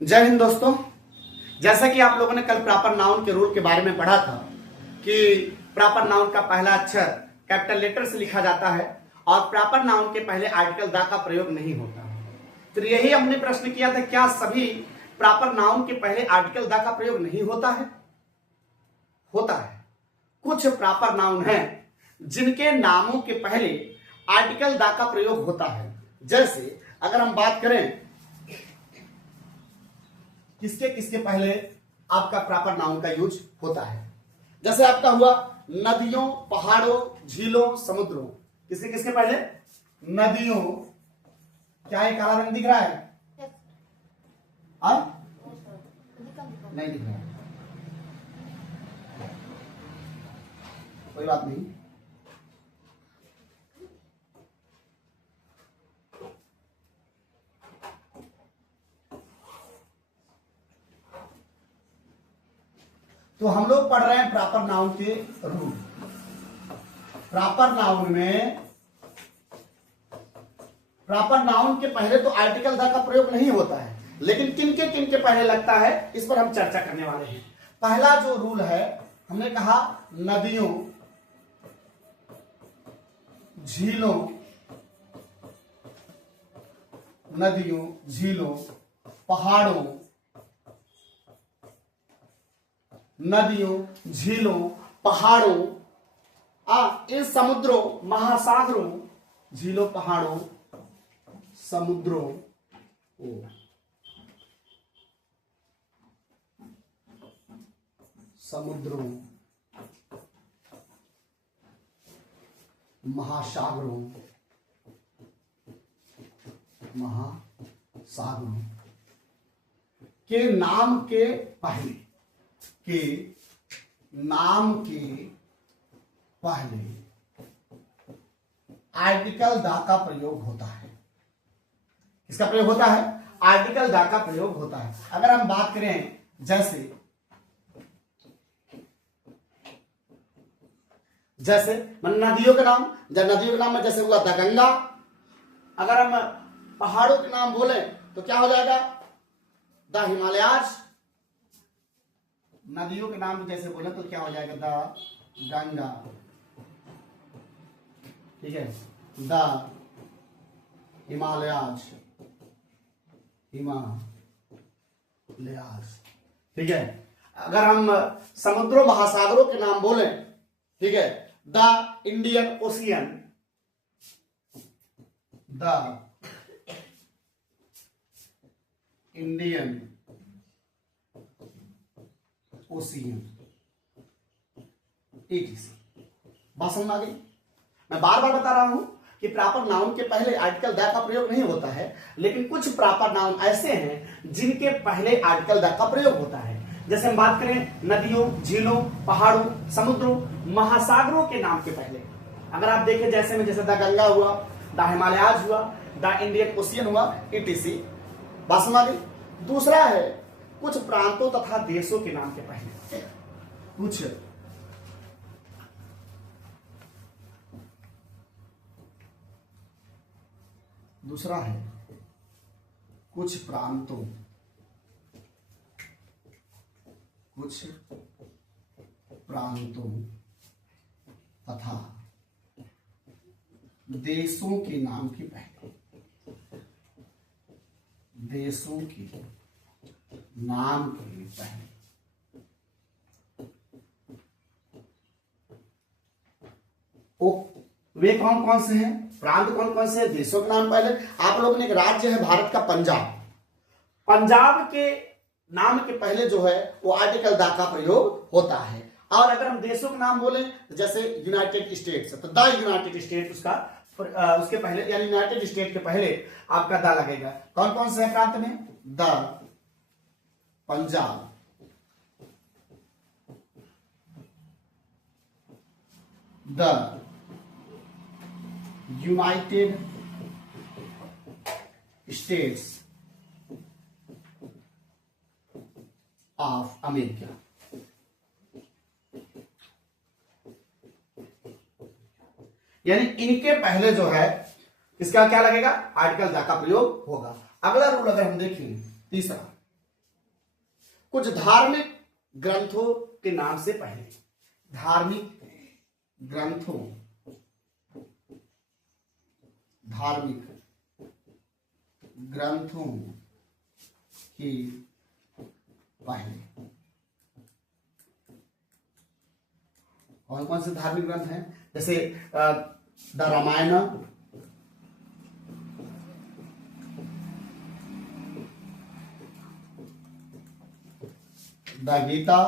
जय हिंद दोस्तों। जैसा कि आप लोगों ने कल प्रॉपर नाउन के रूल के बारे में पढ़ा था कि प्रॉपर नाउन का पहला अक्षर कैपिटल लेटर से लिखा जाता है और प्रॉपर नाउन के पहले आर्टिकल द का प्रयोग नहीं होता। तो यही हमने प्रश्न किया था, क्या सभी प्रॉपर नाउन के पहले आर्टिकल द का प्रयोग नहीं होता है? होता है। कुछ प्रॉपर नाउन हैं जिनके नामों के पहले आर्टिकल द का प्रयोग होता है। जैसे अगर हम बात करें किसके किसके पहले आपका प्रॉपर नाउन का यूज होता है, जैसे आपका हुआ नदियों, पहाड़ों, झीलों, समुद्रों। किसके किसके पहले? नदियों। क्या ये काला रंग दिख रहा है? नहीं दिख रहा है, कोई बात नहीं। तो हम लोग पढ़ रहे हैं प्रॉपर नाउन के रूल। प्रॉपर नाउन में प्रॉपर नाउन के पहले तो आर्टिकल द का प्रयोग नहीं होता है, लेकिन किन के पहले लगता है इस पर हम चर्चा करने वाले हैं। पहला जो रूल है, हमने कहा नदियों, झीलों, नदियों, झीलों, पहाड़ों, नदियों, झीलों, पहाड़ों, इन समुद्रों, महासागरों, झीलों, पहाड़ों, समुद्रों, समुद्रों, महासागरों, महासागरों के नाम के पहले आर्टिकल द का प्रयोग होता है। किसका प्रयोग होता है? आर्टिकल द का प्रयोग होता है। अगर हम बात करें जैसे नदियों के नाम, नदियों के नाम में जैसे हुआ द गंगा। अगर हम पहाड़ों के नाम बोले तो क्या हो जाएगा? द हिमालयाज। नदियों के नाम जैसे बोले तो क्या हो जाएगा? द गंगा। ठीक है, द हिमालयाज, हिमालयाज। ठीक है। अगर हम समुद्रों, महासागरों के नाम बोले, ठीक है, the Indian ocean, the Indian ocean, बात समझ आ गई? मैं बार बार बता रहा हूं कि प्रॉपर नाउन के पहले आर्टिकल द का प्रयोग नहीं होता है, लेकिन कुछ प्रॉपर नाउन ऐसे हैं जिनके पहले आर्टिकल द का प्रयोग होता है। जैसे हम बात करें नदियों, झीलों, पहाड़ों, समुद्रों, महासागरों के नाम के पहले। अगर आप देखें जैसे द गंगा हुआ, द हिमालयाज हुआ, द इंडियन ओशियन हुआ, etc। बात समझ आ गई? दूसरा है कुछ प्रांतों तथा देशों के नाम के पहले। दूसरा है कुछ प्रांतों तथा देशों के नाम के पहले, देशों के नाम के पहले वे कौन कौन से हैं? प्रांत कौन कौन से हैं? देशों के नाम पहले। आप लोगों ने एक राज्य है भारत का पंजाब, पंजाब के नाम के पहले जो है वो आर्टिकल द का प्रयोग होता है। और अगर हम देशों के नाम बोले जैसे यूनाइटेड स्टेट्स, तो द यूनाइटेड स्टेट उसके पहले, यानी यूनाइटेड स्टेट के पहले आपका द लगेगा। कौन कौन से है प्रांत में? The Punjab, the United states of America. यानी इनके पहले जो है इसका क्या लगेगा, आर्टिकल द का प्रयोग होगा। अगला रूल अगर हम देखें तीसरा, कुछ धार्मिक ग्रंथों के नाम से पहले, धार्मिक ग्रंथों, धार्मिक ग्रंथों के पहले कौन कौन से धार्मिक ग्रंथ हैं? जैसे the Ramayana, the Gita,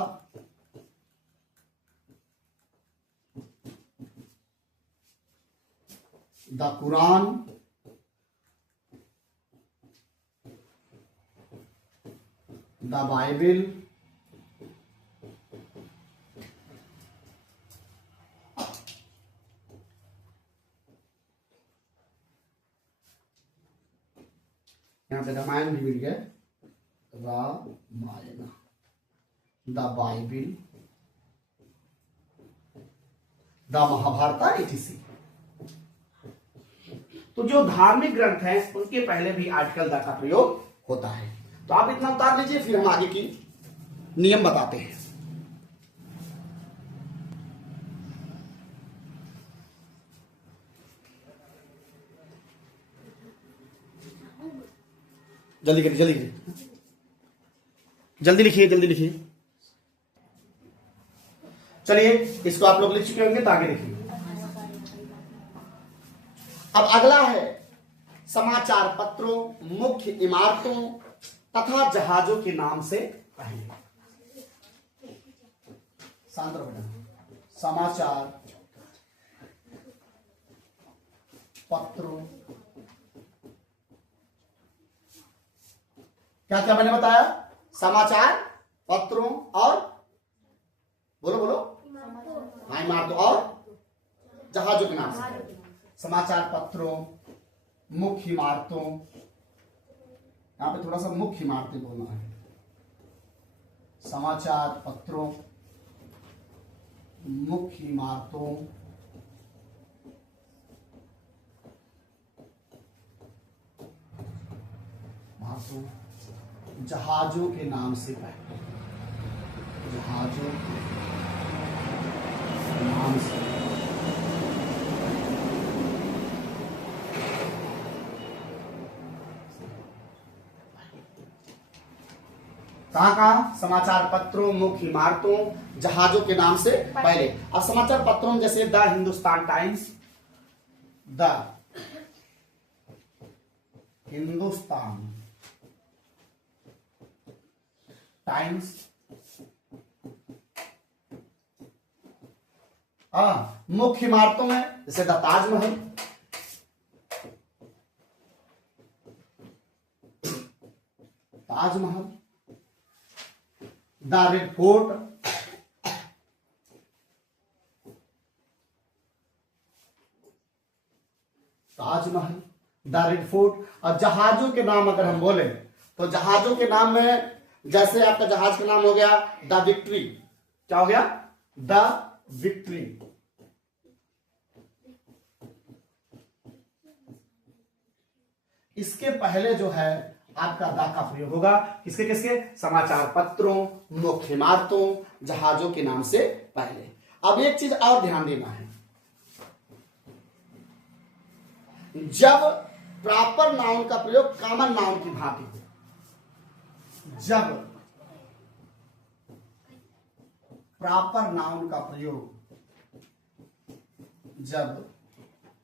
the Quran, the Bible, यहां पे रामायण भी मिल गया, Ramayana, the Bible, the Mahabharata etc। तो जो धार्मिक ग्रंथ हैं उनके पहले भी आर्टिकल द का प्रयोग होता है। तो आप इतना उतार लीजिए, फिर हम आगे की नियम बताते हैं। जल्दी करिए, जल्दी करिए, जल्दी लिखिए, जल्दी लिखिए। चलिए, इसको आप लोग लिख चुके होंगे तो आगे लिखिए। अब अगला है समाचार पत्रों, मुख्य इमारतों तथा जहाजों के नाम से पहले। शांत रहो बेटा। समाचार पत्रों, क्या क्या मैंने बताया? समाचार पत्रों और बोलो बोलो, हाँ, इमारतों और जहाजों के नाम से। समाचार पत्रों, मुख्य इमारतों, यहां पे थोड़ा सा मुख्य इमारतें बोलना है। समाचार पत्रों, मुख्य इमारतों, जहाजों के नाम से पहले, जहाजों के नाम से। कहां कहां? समाचार पत्रों, मुख्य इमारतों, जहाजों के नाम से पहले। अब समाचार पत्रों में जैसे the Hindustan times, the Hindustan times, मुख्य इमारतों में जैसे the Taj Mahal, Taj Mahal, the red fort, Taj Mahal, the red fort. और जहाजों के नाम अगर हम बोले तो जहाजों के नाम में जैसे आपका जहाज का नाम हो गया द विक्ट्री। क्या हो गया? The victory. इसके पहले जो है आपका द का प्रयोग होगा किसके किसके? समाचार पत्रों, मुख्य इमारतों, जहाजों के नाम से पहले। अब एक चीज और ध्यान देना है, जब प्रॉपर नाउन का प्रयोग कॉमन नाउन की भांति हो, जब प्रॉपर नाउन का प्रयोग, जब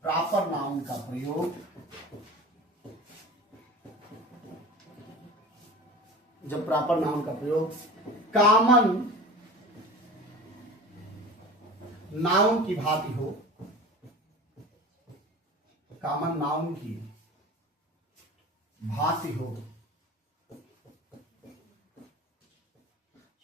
प्रॉपर नाउन का प्रयोग, जब प्रॉपर नाउन का प्रयोग कॉमन नाउन की भांति हो, कॉमन नाउन की भांति हो,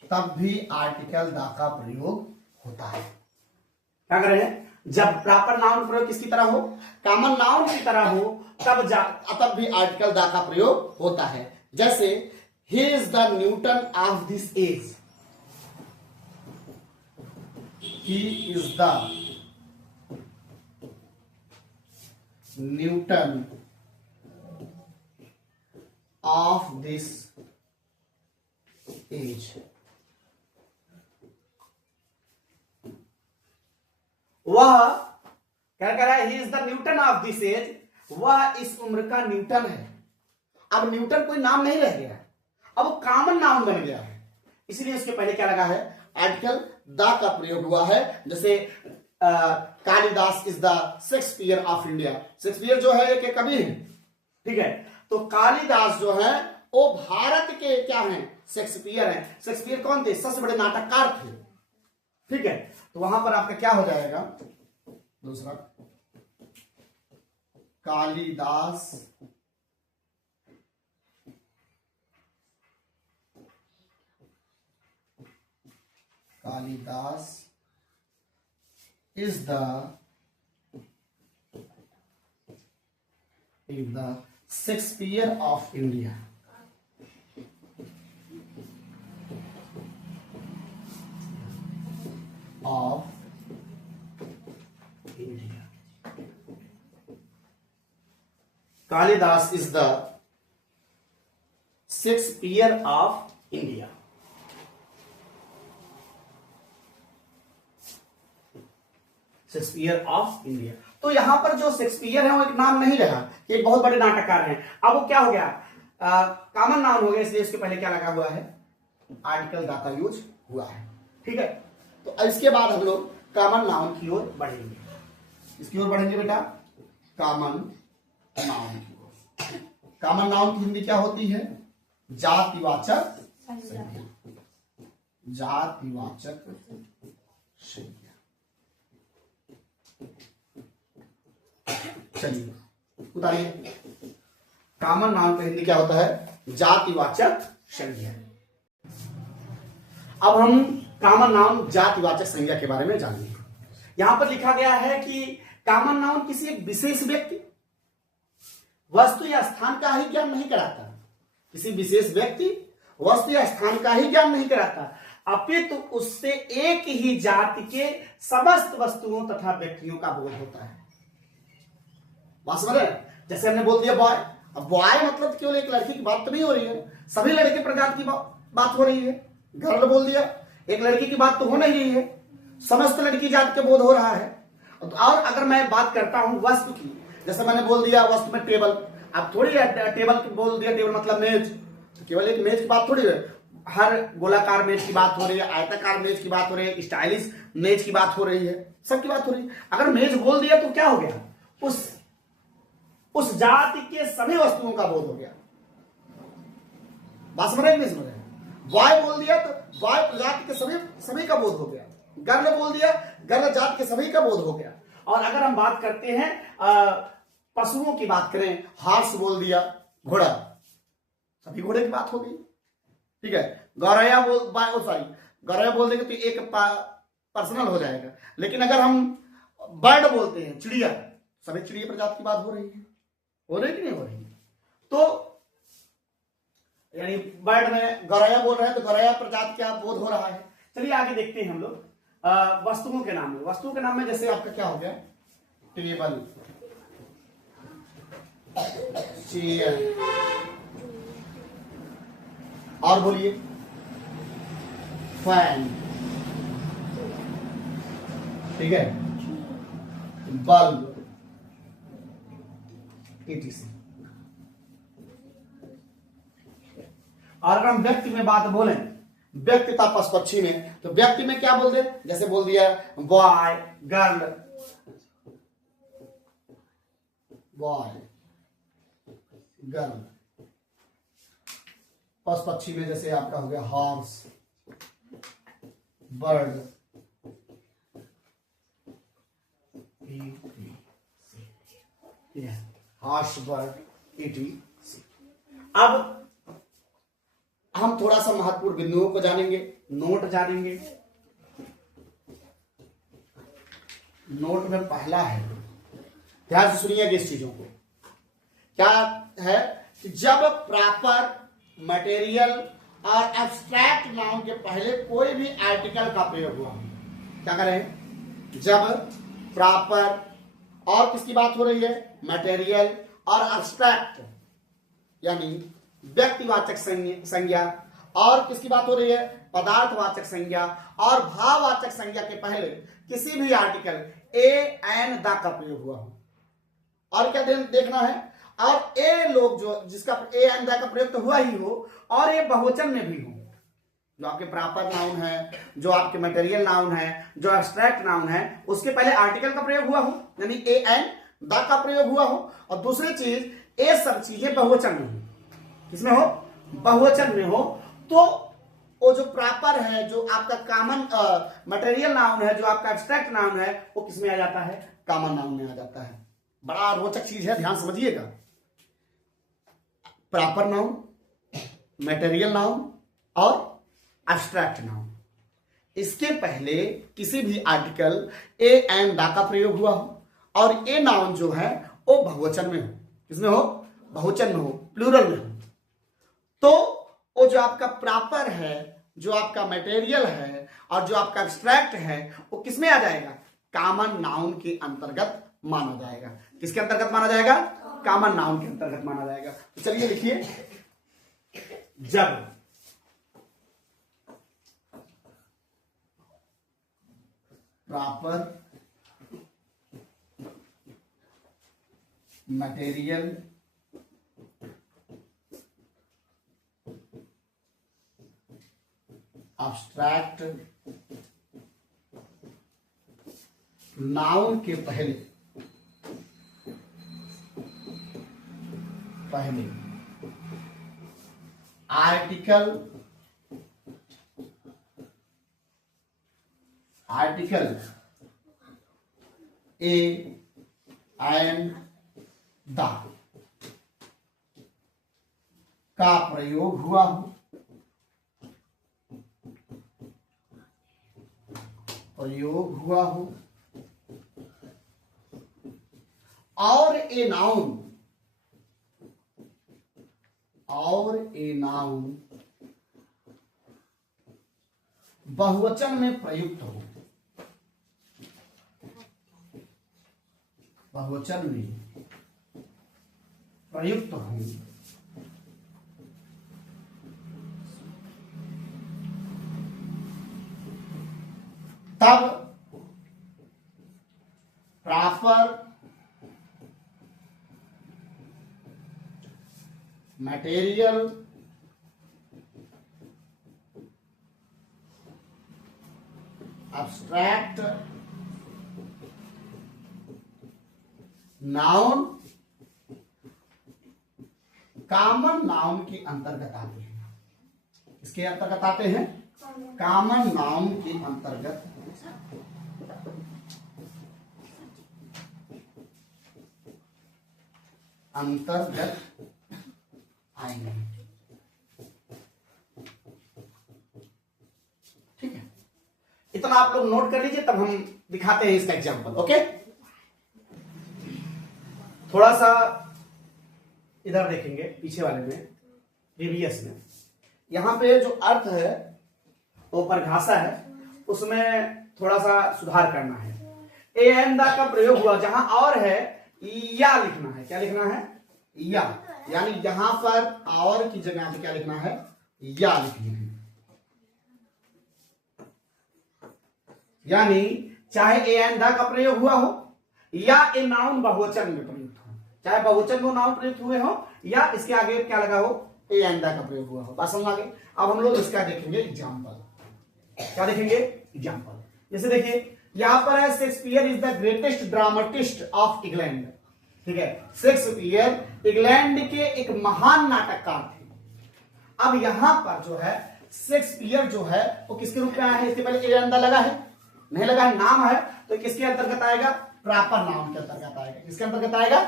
तब भी आर्टिकल द का प्रयोग होता है। क्या कर रहे हैं? जब प्रॉपर नाउन प्रयोग किसकी तरह हो? कॉमन नाउन की तरह हो, तब भी आर्टिकल द का प्रयोग होता है। जैसे he is the Newton of this age, he is the Newton of this age, वह क्या कह रहा है, he is the Newton of this age, वह इस उम्र का न्यूटन है। अब न्यूटन कोई नाम नहीं रह गया, अब वो कॉमन नाम बन गया है, इसलिए उसके पहले क्या लगा है, आर्टिकल द का प्रयोग हुआ है। जैसे Kalidas is the Shakespeare of India, Shakespeare जो है एक कवि है, ठीक है, तो कालिदास जो है वो भारत के क्या हैं, शेक्सपियर हैं। शेक्सपियर कौन थे, सबसे बड़े नाटककार थे, ठीक है, तो वहां पर आपका क्या हो जाएगा, दूसरा Kalidas is the Shakespeare of India. Kalidas is the Shakespeare of India. Shakespeare of India. तो यहां पर जो शेक्सपियर है वो एक नाम नहीं लगा कि एक बहुत बड़े नाटककार हैं, अब वो क्या हो गया, कॉमन नाउन हो गया, इसलिए उसके पहले क्या लगा हुआ है, आर्टिकल द का यूज हुआ है, ठीक है। तो इसके बाद हम लोग कॉमन नाउन की ओर बढ़ेंगे, इसकी ओर बढ़ेंगे बेटा, कॉमन नाउन की ओर। कॉमन नाउन की हिंदी क्या होती है, जातिवाचक संज्ञा, जातिवाचक संज्ञा। चलिए उतारिए, कॉमन नाउन का हिंदी क्या होता है, जातिवाचक संज्ञा। अब हम कॉमन नाउन जातिवाचक संज्ञा के बारे में जानेंगे। यहां पर लिखा गया है कि कॉमन नाउन किसी एक विशेष व्यक्ति, वस्तु या स्थान का ही ज्ञान नहीं कराता, किसी विशेष व्यक्ति, वस्तु या स्थान का ही ज्ञान नहीं कराता, अपितु उससे एक ही जाति के समस्त वस्तुओं तथा व्यक्तियों का बोध होता है। बात समझ रहे हैं? जैसे हमने बोल दिया बॉय, अब बॉय मतलब केवल एक लड़की की बात तो नहीं हो रही है, सभी लड़के प्रजाति की बात हो रही है। गर्ल बोल दिया, एक लड़की की बात तो हो नहीं रही है, समस्त लड़की जाति के बोध हो रहा है। और अगर मैं बात करता हूं वस्तु की, जैसे मैंने बोल दिया वस्तु में टेबल, अब थोड़ी टेबल बोल दिया, टेबल मतलब मेज, तो केवल एक मेज की बात थोड़ी है, हर गोलाकार मेज की बात हो रही है, आयताकार मेज की बात हो रही है, स्टाइलिश मेज की बात हो रही है, सबकी बात हो रही है। अगर मेज बोल दिया तो क्या हो गया, उस जाति के सभी वस्तुओं का बोध हो गया। बात समझ रहे हैं? बॉय बोल दिया तो बॉय जाति के सभी का बोध हो गया। गर्ल बोल दिया, गर्ल जाति के सभी का बोध हो गया। और अगर हम बात करते हैं पशुओं की बात करें, हॉर्स बोल दिया, घोड़ा, सभी घोड़े की बात हो गई, ठीक है। गौरैया गौरैया बोल देंगे तो एक पर्सनल हो जाएगा। लेकिन अगर हम बर्ड बोलते हैं, चिड़िया, सभी चिड़िया प्रजाति की बात हो रही है, हो रही कि नहीं हो रही? तो यानी बर्ड में गौरैया बोल रहे हैं तो गौरैया प्रजाति का बोध हो रहा है। चलिए आगे देखते हैं हम लोग वस्तुओं के नाम में। वस्तुओं के नाम में जैसे आपका क्या हो गया, टेबल, चेयर, और बोलिए फैन, ठीक है, बल्ब, etc। और अगर हम व्यक्ति में बात बोलें, व्यक्ति था पशु पक्षी में, तो व्यक्ति में क्या बोल दे, जैसे बोल दिया बॉय, गर्ल, बॉय, गर्ल। पशु पक्षी में जैसे आपका हो गया horse, bird, horse, bird, etc। अब हम थोड़ा सा महत्वपूर्ण बिंदुओं को जानेंगे, नोट जानेंगे। नोट में पहला है, ध्यान से सुनिएगा इस चीजों को, क्या है कि जब प्रॉपर, मटेरियल और एब्स्ट्रैक्ट नाउन के पहले कोई भी आर्टिकल का प्रयोग हुआ, क्या करें, जब प्रॉपर और किसकी बात हो रही है, मटेरियल और एब्स्ट्रैक्ट यानी व्यक्तिवाचक संज्ञा और किसकी बात हो रही है? पदार्थवाचक संज्ञा और भाववाचक संज्ञा के पहले किसी भी आर्टिकल ए एन द का प्रयोग हुआ हो। और क्या देखना है? और ए लोग जो जिसका ए एन द का प्रयोग तो हुआ ही हो और ये बहुवचन में भी हो। जो आपके प्रॉपर नाउन है, जो आपके मटेरियल नाउन है, जो एब्स्ट्रैक्ट नाउन है, उसके पहले आर्टिकल का प्रयोग हुआ हो, यानी ए एन द का प्रयोग हुआ हो। और दूसरी चीज, ये सब चीजें बहुवचन में हो। किसमें हो? बहुवचन में हो। तो वो जो प्रॉपर है, जो आपका कॉमन मटेरियल नाउन है, जो आपका एब्स्ट्रैक्ट नाउन है, वो किसमें आ जाता है? कॉमन नाउन में आ जाता है। बड़ा रोचक चीज है, ध्यान समझिएगा। प्रॉपर नाउन, मटेरियल नाउन और एब्स्ट्रैक्ट नाउन, इसके पहले किसी भी आर्टिकल ए एन द का प्रयोग हुआ हो और ए नाउन जो है वो बहुवचन में हो। किसमें हो? बहुवचन में हो, प्लूरल में हो। तो वो जो आपका प्रॉपर है, जो आपका मटेरियल है और जो आपका एब्स्ट्रैक्ट है, वो किसमें आ जाएगा? कॉमन नाउन के अंतर्गत माना जाएगा। किसके अंतर्गत माना जाएगा? कॉमन नाउन के अंतर्गत माना जाएगा। तो चलिए लिखिए, जब प्रॉपर मटेरियल एब्स्ट्रैक्ट नाउन के पहले आर्टिकल ए एन द का प्रयोग हुआ हो, और ए नाउन बहुवचन में प्रयुक्त हो, तब proper material abstract noun common noun के अंतर्गत आते हैं। इसके अंतर्गत आते हैं कॉमन नाउन के अंतर्गत आएंगे। ठीक है, इतना आप लोग नोट कर लीजिए, तब हम दिखाते हैं इसका एग्जांपल। ओके, थोड़ा सा इधर देखेंगे, पीछे वाले में, प्रीवियस में। यहां पे जो अर्थ है वो परिभाषा है, उसमें थोड़ा सा सुधार करना है। ए एन द का प्रयोग हुआ, जहां और है या लिखना है। क्या लिखना है? या, यानी यहां पर और की जगह पे क्या लिखना है? या लिखना है। यानी चाहे ए एन द का प्रयोग हुआ हो या ए नाउन बहुवचन में प्रयुक्त हो, चाहे बहुवचन में नाउन प्रयुक्त हुए हो या इसके आगे क्या लगा हो? ए एन द का प्रयोग हुआ हो। बात समझ आ गई? अब हम लोग इसका देखेंगे एग्जाम्पल। क्या देखेंगे? एग्जाम्पल। जैसे देखिए, यहां पर है Shakespeare is the greatest dramatist of England. ठीक है, शेक्सपियर इंग्लैंड के एक महान नाटककार थे। अब यहां पर जो है शेक्सपियर जो है वो किसके रूप में आया है? इसके पहले ए एन द लगा है? नहीं लगा है, नाम है, तो किसके अंतर्गत आएगा? प्रॉपर नाउन के अंतर्गत आएगा। किसके अंतर्गत आएगा?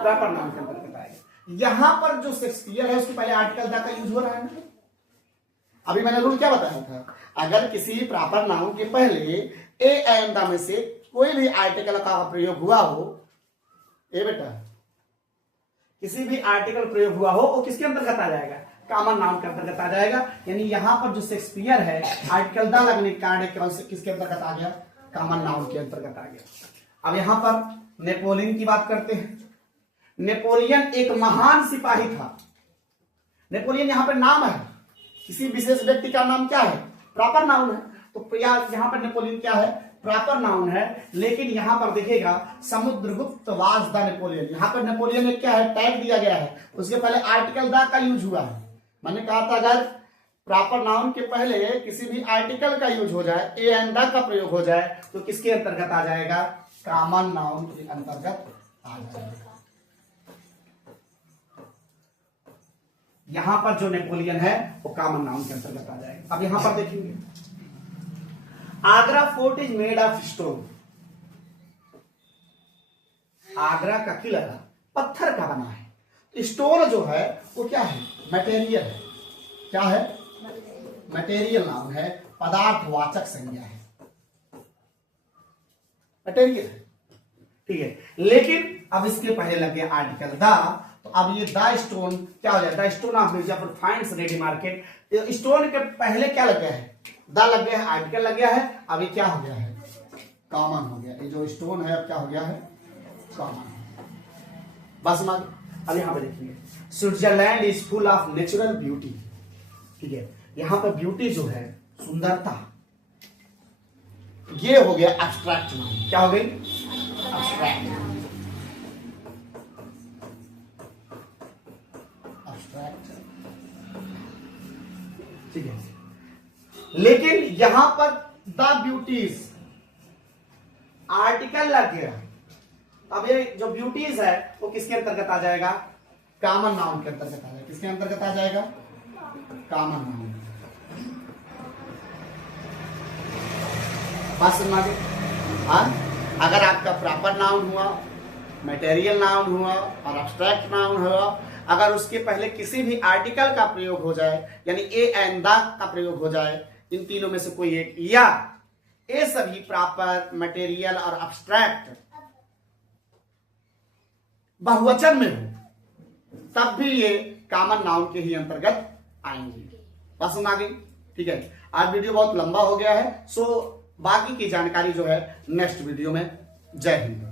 प्रॉपर नाउन के अंतर्गत आएगा। यहां पर जो शेक्सपियर है उसके पहले आर्टिकल द का यूज हो रहा है ना। अभी मैंने रूल क्या बताया था? अगर किसी प्रॉपर नाउन के पहले ए एन द में से कोई भी आर्टिकल का प्रयोग हुआ हो, ए बेटा, किसी भी आर्टिकल प्रयोग हुआ हो, वो किसके अंतर्गत आ जाएगा? कॉमन नाउन के अंतर्गत आ जाएगा। यानी यहां पर जो शेक्सपियर है, आर्टिकल द लगने के कारण किसके अंतर्गत आ गया? कॉमन नाउन के अंतर्गत आ गया। अब यहां पर नेपोलियन की बात करते हैं। नेपोलियन एक महान सिपाही था। नेपोलियन यहां पर नाम है, किसी विशेष व्यक्ति का नाम क्या है, प्रॉपर नाउन है। तो यहाँ पर नेपोलियन क्या है, प्रॉपर नाउन है। लेकिन यहां पर देखिएगा समुद्रगुप्त वाज द नेपोलियन, यहां पर नेपोलियन एक क्या है, टैग दिया गया है, उसके पहले आर्टिकल द का यूज हुआ है। मैंने कहा था अगर प्रॉपर नाउन के पहले किसी भी आर्टिकल का यूज हो जाए, ए एंड द का प्रयोग हो जाए, तो किसके अंतर्गत आ जाएगा, कॉमन नाउन के अंतर्गत आ जाएगा। यहां पर जो नेपोलियन है वो कॉमन नाउन के अंतर्गत आ जाएगा। अब यहां पर देखेंगे, Agra fort is made of stone, Agra का किला पत्थर का बना है। स्टोन जो है वो क्या है, मटेरियल है। क्या है, मटेरियल नाउन है, पदार्थवाचक संज्ञा है, मटेरियल है, ठीक है। लेकिन अब इसके पहले लग गया आर्टिकल द, तो अब ये द स्टोन क्या हो जाए, the stone of Mirzapur finds ready market. Stone के पहले क्या लग गया है, द लग गया है, आर्टिकल लग गया है। अब ये क्या हो गया है, कॉमन हो गया। ये जो स्टोन है अब क्या हो गया है, कॉमन। बस मान अब यहां पे देखिए, Switzerland is full of natural beauty, ठीक है। यहां पर ब्यूटी जो है, सुंदरता, ये हो गया एब्स्ट्रैक्ट नाउन। क्या हो गई, एब्स्ट्रैक्ट, एब्स्ट्रैक्ट, ठीक है। लेकिन यहां पर द ब्यूटीज आर्टिकल लग गया, अब ये जो ब्यूटीज है वो किसके अंतर्गत आ जाएगा, कॉमन नाउन के अंतर्गत आ जाएगा। किसके अंतर्गत आ जाएगा, कॉमन नाउन। बात समझ में? हाँ, अगर आपका प्रॉपर नाउन हुआ, मटेरियल नाउन हुआ और एब्स्ट्रैक्ट नाउन हुआ, अगर उसके पहले किसी भी आर्टिकल का प्रयोग हो जाए, यानी ए एंड द का प्रयोग हो जाए, इन तीनों में से कोई एक, या ये सभी प्रॉपर, मटेरियल और एब्स्ट्रैक्ट बहुवचन में हो, तब भी ये कॉमन नाउन के ही अंतर्गत आएंगे। बस सुना गई, ठीक है। आज वीडियो बहुत लंबा हो गया है, सो बाकी की जानकारी जो है नेक्स्ट वीडियो में। जय हिंद।